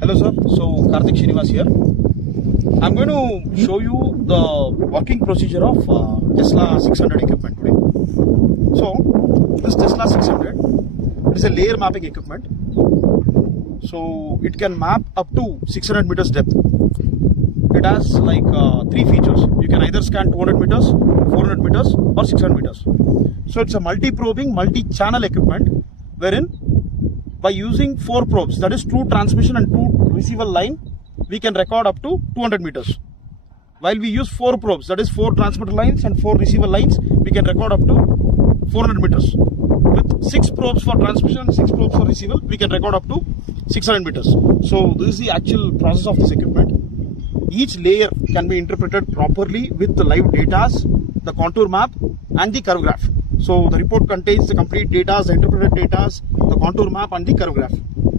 Hello sir, so Karthik Srinivas here. I'm going to show you the working procedure of Tesla 600 equipment today. So this Tesla 600, it is a layer mapping equipment. So it can map up to 600 meters depth. It has like three features. You can either scan 200 meters, 400 meters or 600 meters. So it's a multi-probing, multi-channel equipment wherein by using 4 probes, that is 2 transmission and 2 receiver line, we can record up to 200 meters. While we use 4 probes, that is 4 transmitter lines and 4 receiver lines, we can record up to 400 meters. With 6 probes for transmission and 6 probes for receiver, we can record up to 600 meters. So this is the actual process of this equipment. Each layer can be interpreted properly with the live data, the contour map and the curve graph. So the report contains the complete data, the interpreted data, the contour map and the curve graph.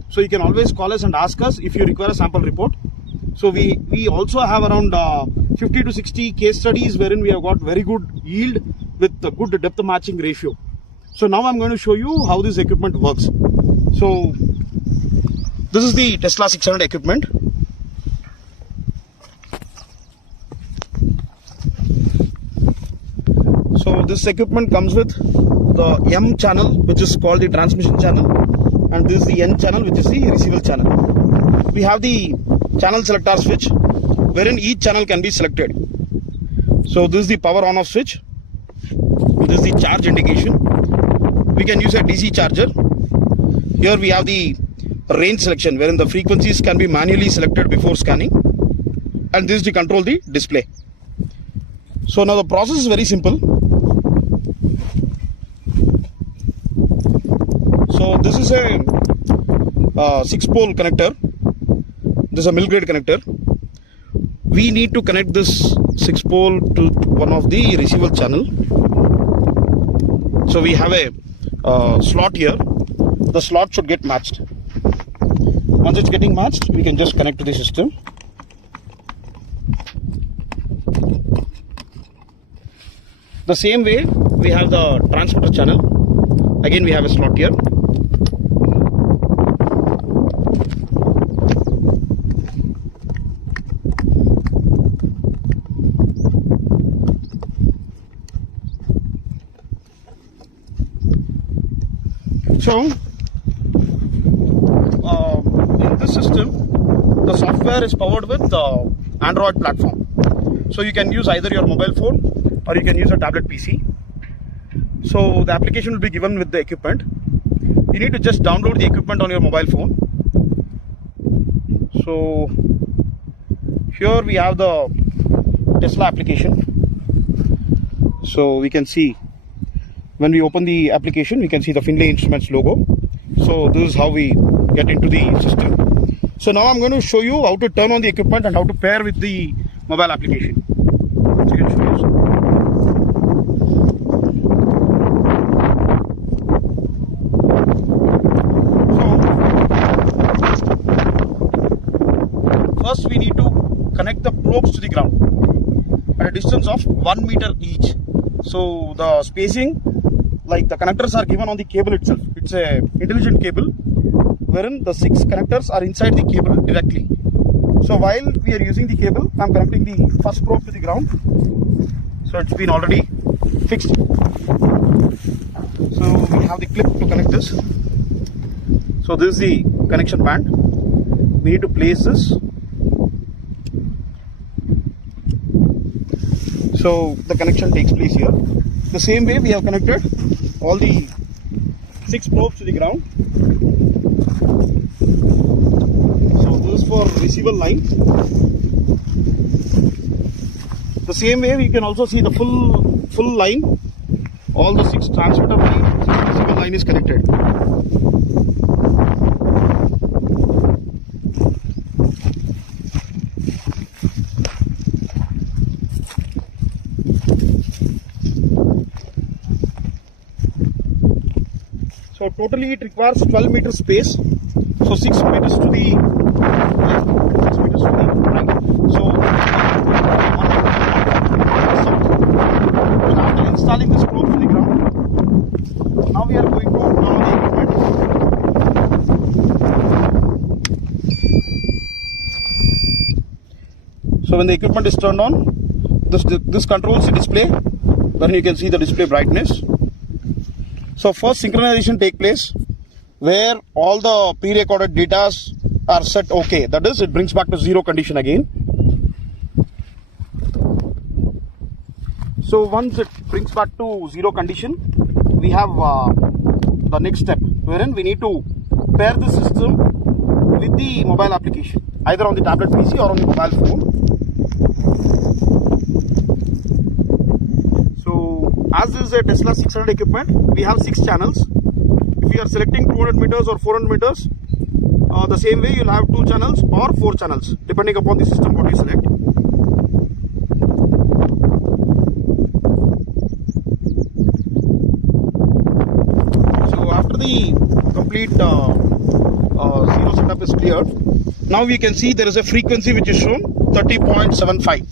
So you can always call us and ask us if you require a sample report. So we also have around 50 to 60 case studies wherein we have got very good yield with the good depth matching ratio. So now I'm going to show you how this equipment works. So this is the Tesla 600 equipment. So this equipment comes with the M channel, which is called the transmission channel, and this is the N channel, which is the receiver channel. We have the channel selector switch, wherein each channel can be selected. So this is the power on off switch. This is the charge indication. We can use a DC charger. Here we have the range selection, wherein the frequencies can be manually selected before scanning, and this is to control the display. So now the process is very simple. So this is a 6-pole connector. This is a mill grade connector. We need to connect this 6-pole to one of the receiver channel. So we have a slot here. The slot should get matched. Once it's getting matched, we can just connect to the system. The same way we have the transmitter channel. Again we have a slot here. So in this system, the software is powered with the Android platform. So you can use either your mobile phone or you can use a tablet PC. So the application will be given with the equipment. You need to just download the equipment on your mobile phone. So here we have the Tesla application. So we can see, when we open the application, we can see the Finlay Instruments logo. So this is how we get into the system. So now I'm going to show you how to turn on the equipment and how to pair with the mobile application. So you can show you. So first we need to connect the probes to the ground at a distance of 1 meter each. So the spacing, like the connectors are given on the cable itself. It's a intelligent cable wherein the 6 connectors are inside the cable directly. So while we are using the cable, I'm connecting the first probe to the ground. So it's been already fixed. So we have the clip to connect this. So this is the connection band. We need to place this. So the connection takes place here. The same way we have connected all the 6 probes to the ground. So this is for receiver line. The same way we can also see the full line. All the 6 transmitter line, 6 receiver line is connected. So totally it requires 12 meter space. So 6 meters to the left, 6 meters to the right. So after installing this probe to the ground, now we are going to turn on the equipment. So when the equipment is turned on, this controls the display. Then you can see the display brightness. So first synchronization take place where all the pre-recorded data are set OK. That is, it brings back to zero condition again. So once it brings back to zero condition, we have the next step wherein we need to pair the system with the mobile application, either on the tablet PC or on the mobile phone. So as this is a Tesla 600 equipment, we have 6 channels. If you are selecting 200 meters or 400 meters, the same way you'll have 2 channels or 4 channels depending upon the system what you select. So after the complete zero setup is cleared, now we can see there is a frequency which is shown 30.75.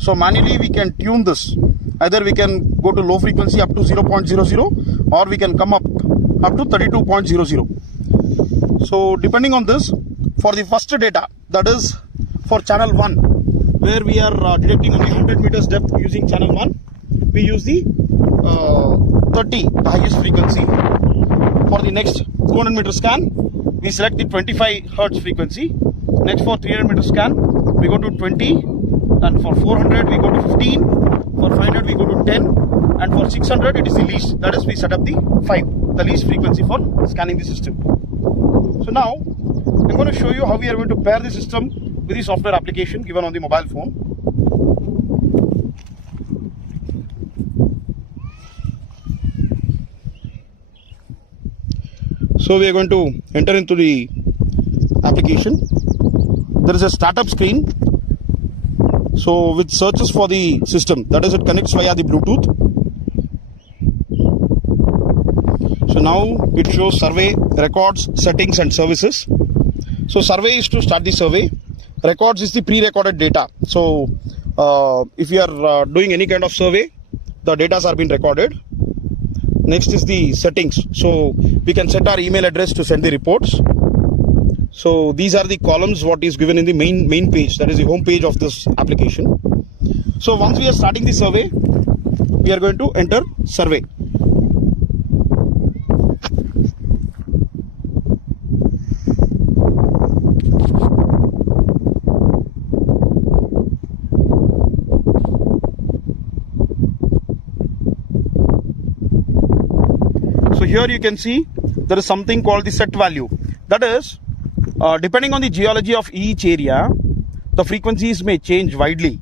So manually we can tune this. Either we can go to low frequency up to 0.00 or we can come up to 32.00. So depending on this, for the first data, that is for channel 1, where we are detecting only 100 meters depth using channel 1, we use the 30, the highest frequency. For the next 200 meter scan, we select the 25 Hertz frequency. Next for 300 meter scan, we go to 20, and for 400 we go to 15, for 500 we go to 10, and for 600 it is the least. That is, we set up the 5, the least frequency for scanning the system. So now I'm going to show you how we are going to pair the system with the software application given on the mobile phone. So we are going to enter into the application. There is a startup screen. So with searches for the system, that is, it connects via the Bluetooth. So now it shows survey, records, settings and services. So survey is to start the survey. Records is the pre-recorded data. So if you are doing any kind of survey, the data are being recorded. Next is the settings. So we can set our email address to send the reports. So these are the columns what is given in the main page, that is the home page of this application. So once we are starting the survey, we are going to enter survey. So here you can see there is something called the set value. That is, depending on the geology of each area, the frequencies may change widely.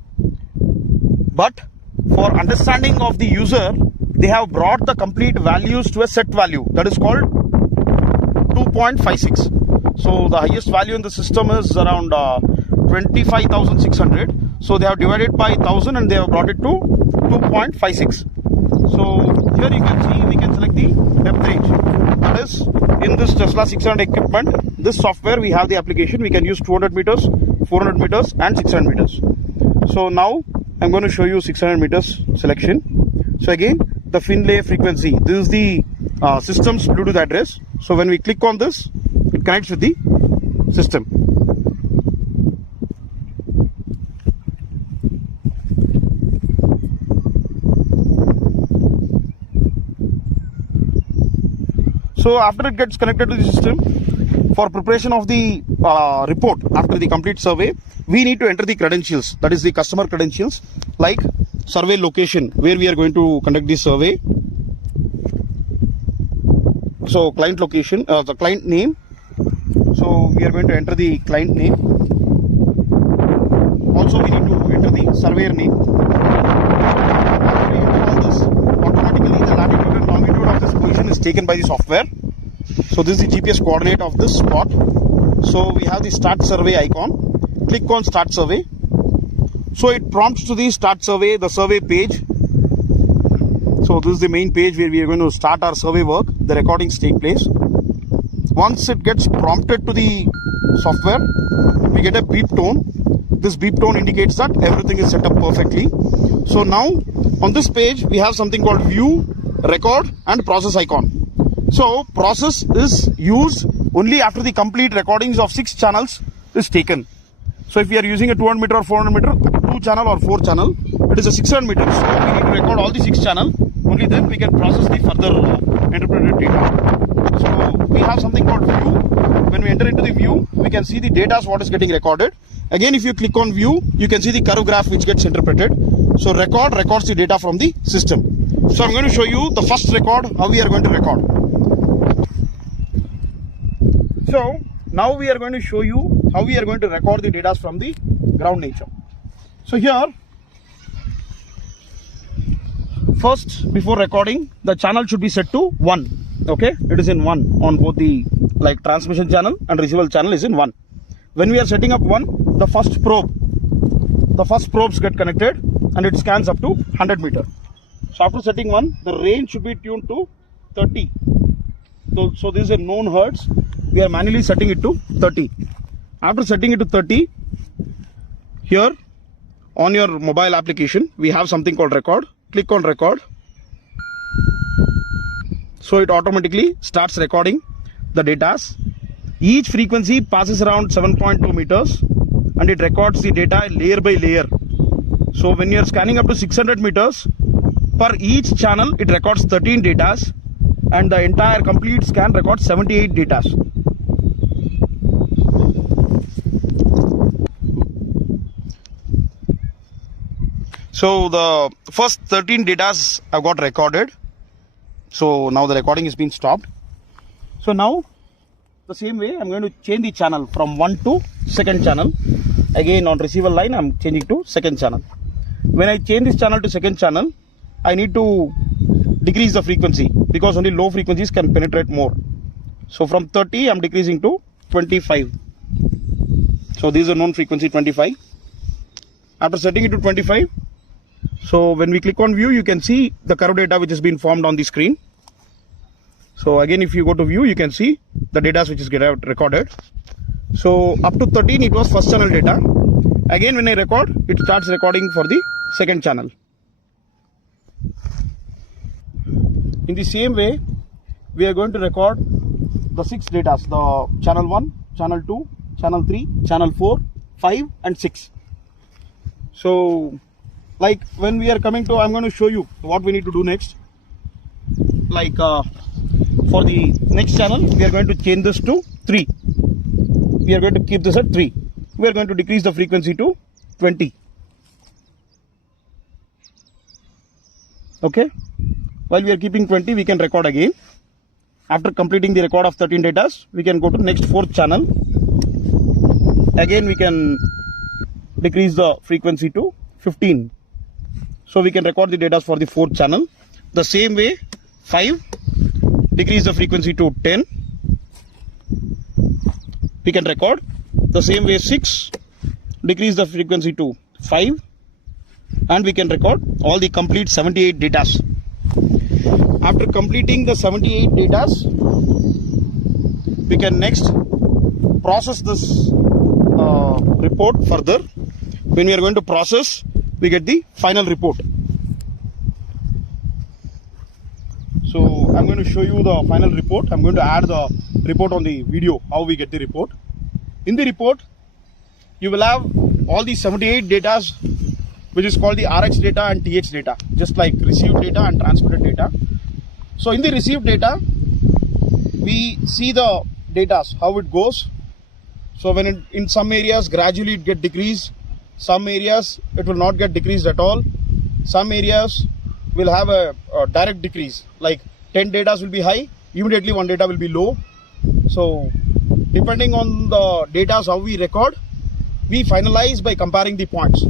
But for understanding of the user, they have brought the complete values to a set value. That is called 2.56. So the highest value in the system is around 25,600. So they have divided by 1000 and they have brought it to 2.56. So here you can see we can select the depth range. That is, in this Tesla 600 equipment, this software we have the application. We can use 200 meters, 400 meters and 600 meters. So now I'm going to show you 600 meters selection. So again, the Finlay frequency. This is the system's Bluetooth address. So when we click on this, it connects with the system. So after it gets connected to the system, for preparation of the report after the complete survey, we need to enter the credentials, that is the customer credentials, like survey location where we are going to conduct the survey. So client location, the client name. So we are going to enter the client name. Also we need to enter the surveyor name. After we enter all this, automatically the latitude and longitude of this position is taken by the software. So this is the GPS coordinate of this spot. So we have the start survey icon. Click on start survey. So it prompts to the start survey, the survey page. So this is the main page where we are going to start our survey work. The recordings take place. Once it gets prompted to the software, we get a beep tone. This beep tone indicates that everything is set up perfectly. So now on this page we have something called view, record and process icon. So process is used only after the complete recordings of 6 channels is taken. So if we are using a 200 meter or 400 meter, 2 channel or 4 channel. It is a 600 meters. So we need to record all the 6 channel. Only then we can process the further interpreted data. So we have something called view. When we enter into the view, we can see the data what is getting recorded. Again, if you click on view, you can see the curve graph which gets interpreted. So records the data from the system. So I'm going to show you the first record, how we are going to record. So now we are going to show you how we are going to record the data from the ground nature. So here, first before recording, the channel should be set to 1. Okay, it is in 1 on both the transmission channel and receival channel is in 1. When we are setting up 1, the first probes get connected and it scans up to 100 meter. So after setting 1, the range should be tuned to 30. So this is a known hertz. We are manually setting it to 30. After setting it to 30, here on your mobile application, we have something called record. Click on record. So it automatically starts recording the data. Each frequency passes around 7.2 meters and it records the data layer by layer. So when you are scanning up to 600 meters, per each channel it records 13 data and the entire complete scan records 78 data. So the first 13 data have got recorded. So now the recording is being stopped. So now the same way I'm going to change the channel from 1 to second channel. Again on receiver line I'm changing to second channel. When I change this channel to second channel, I need to decrease the frequency because only low frequencies can penetrate more. So from 30 I'm decreasing to 25. So this is a known frequency 25. After setting it to 25, so when we click on view, you can see the curve data which has been formed on the screen. So again, if you go to view, you can see the data which is recorded. So up to 13 it was first channel data. Again when I record, it starts recording for the second channel. In the same way, we are going to record the 6 data, the channel 1, channel 2, channel 3, channel 4, 5 and 6. So when we are coming to, I'm going to show you what we need to do next. For the next channel, we are going to change this to 3. We are going to keep this at 3. We are going to decrease the frequency to 20. Okay. While we are keeping 20, we can record again. After completing the record of 13 data, we can go to next 4th channel. Again, we can decrease the frequency to 15. So we can record the data for the 4th channel. The same way, 5, decrease the frequency to 10. We can record. The same way, 6, decrease the frequency to 5. And we can record all the complete 78 data. After completing the 78 data, we can next process this report further. When we are going to process, we get the final report. So I'm going to show you the final report. I'm going to add the report on the video, how we get the report. In the report, you will have all the 78 data, which is called the RX data and TX data, just like received data and transmitted data. So in the received data, we see the data, how it goes. So when in some areas gradually it get decreased, some areas it will not get decreased at all. Some areas will have a direct decrease, like 10 data will be high, immediately 1 data will be low. So depending on the data how we record, we finalize by comparing the points.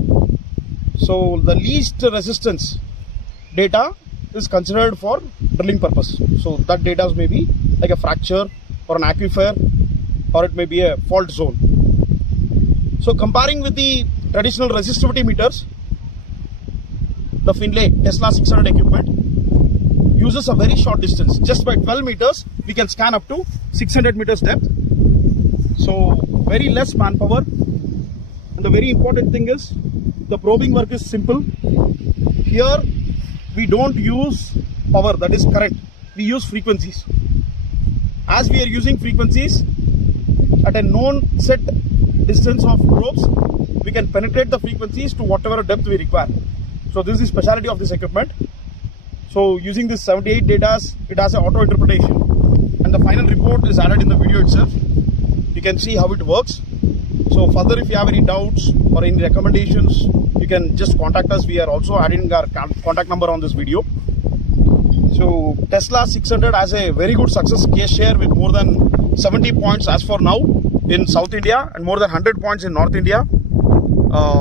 So the least resistance data is considered for drilling purpose. So that data may be like a fracture or an aquifer, or it may be a fault zone. So comparing with the traditional resistivity meters, the Finlay Tesla 600 equipment uses a very short distance. Just by 12 meters, we can scan up to 600 meters depth. So very less manpower. And the very important thing is, the probing work is simple. Here, we don't use power, that is current. We use frequencies. As we are using frequencies at a known set distance of probes, we can penetrate the frequencies to whatever depth we require. So this is the speciality of this equipment. So using this 78 data, it has an auto interpretation, and the final report is added in the video itself. You can see how it works. So further, if you have any doubts or any recommendations, you can just contact us. We are also adding our contact number on this video. So Tesla 600 has a very good success case share with more than 70 points as for now in South India and more than 100 points in North India.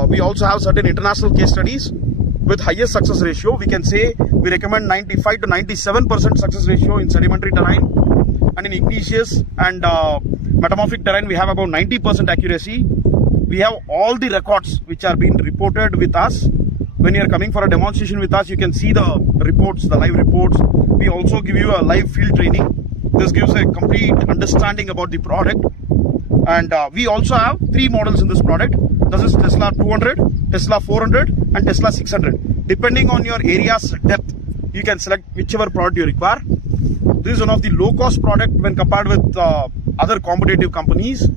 We also have certain international case studies with highest success ratio. We can say we recommend 95 to 97% success ratio in sedimentary terrain, and in igneous and metamorphic terrain we have about 90% accuracy. We have all the records which are being reported with us. When you are coming for a demonstration with us, you can see the reports, the live reports. We also give you a live field training. This gives a complete understanding about the product. And we also have 3 models in this product. This is Tesla 200, Tesla 400 and Tesla 600. Depending on your area's depth, you can select whichever product you require. This is one of the low-cost product when compared with other competitive companies,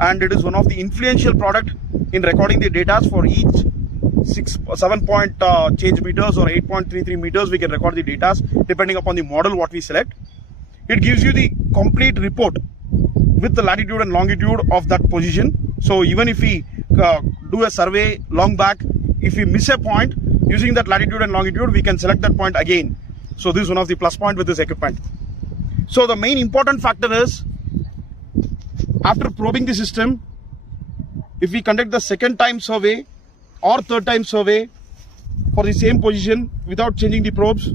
and it is one of the influential product in recording the data for each 7-point change meters or 8.33 meters. We can record the data depending upon the model what we select. It gives you the complete report with the latitude and longitude of that position. So even if we do a survey long back, if we miss a point, using that latitude and longitude, we can select that point again. So this is one of the plus point with this equipment. So the main important factor is, after probing the system, if we conduct the second time survey or third time survey for the same position without changing the probes,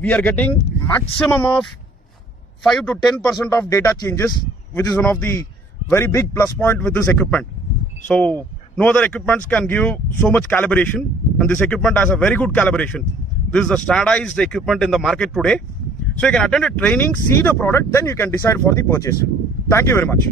we are getting maximum of 5 to 10% of data changes, which is one of the very big plus point with this equipment. So no other equipments can give so much calibration, and this equipment has a very good calibration. This is the standardized equipment in the market today. So you can attend a training, see the product, then you can decide for the purchase. Thank you very much.